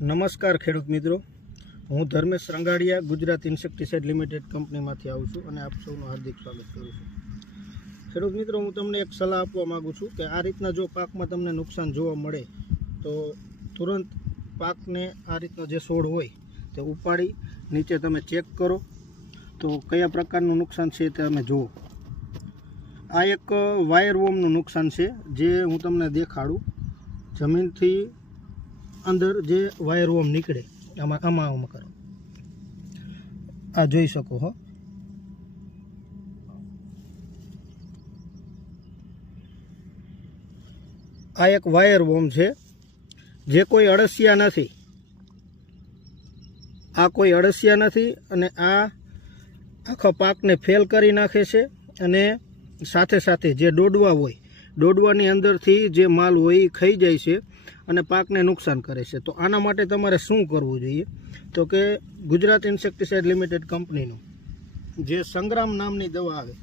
નમસ્કાર ખેડૂત મિત્રો, હું ધર્મેશ રંગાડિયા ગુજરાત ઇન્સેક્ટિસાઇડ લિમિટેડ કંપનીમાંથી આવું છું અને આપ સૌનું હાર્દિક સ્વાગત કરું છું। ખેડૂત મિત્રો, હું તમને એક સલાહ આપવા માગું છું કે આ રીતના જો પાકમાં તમને નુકસાન જોવા મળે તો તુરંત પાકને આ રીતનો જે છોડ હોય તે ઉપાડી નીચે તમે ચેક કરો તો કયા પ્રકારનું નુકસાન છે તે તમે જુઓ। આ એક વાયરવોર્મનું નુકસાન છે જે હું તમને દેખાડું। જમીનથી અંદર જે વાયરવોર્મ નીકળે આમાં કરો, આ જોઈ શકો હો। આ એક વાયરવોર્મ છે જે કોઈ અળસિયા નથી, આ કોઈ અળસિયા નથી અને આ આખા પાકને ફેલ કરી નાખે છે અને સાથે સાથે જે ડોડવા હોય, ડોડવાની અંદરથી જે માલ હોય એ ખાઈ જાય છે અને પાકને નુકસાન કરે છે। તો આના માટે તમારે શું કરવું જોઈએ તો કે ગુજરાત ઇન્સેક્ટિસાઇડ લિમિટેડ કંપનીનું જે સંગ્રામ નામની દવા આવે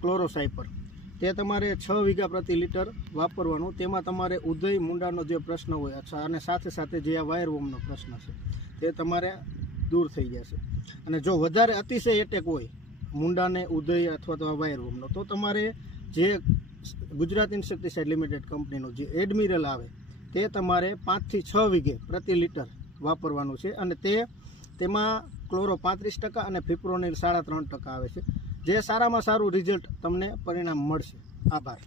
ક્લોરોસાઇપર, તે તમારે 6 વીઘા પ્રતિ લીટર વાપરવાનું। તેમાં તમારે ઉધઈ મૂંડાનો જે પ્રશ્ન હોય અથવા અને સાથે સાથે જે આ વાયરવોર્મનો પ્રશ્ન છે તે તમારે દૂર થઈ જશે। અને જો વધારે અતિશય એટેક હોય મૂંડાને, ઉધઈ અથવા તો આ વાયરવોર્મનો, તો તમારે જે ગુજરાત ઇન્સેક્ટિસાઇડ લિમિટેડ કંપનીનું જે એડમિરલ આવે તે તમારે 5 થી 6 વીઘે પ્રતિ લીટર વાપરવાનું છે અને તેમાં ક્લોરો 35% અને ફિપ્રોનિલ 3.5% આવે છે, જે સારામાં સારું રિઝલ્ટ તમને પરિણામ મળશે। આભાર।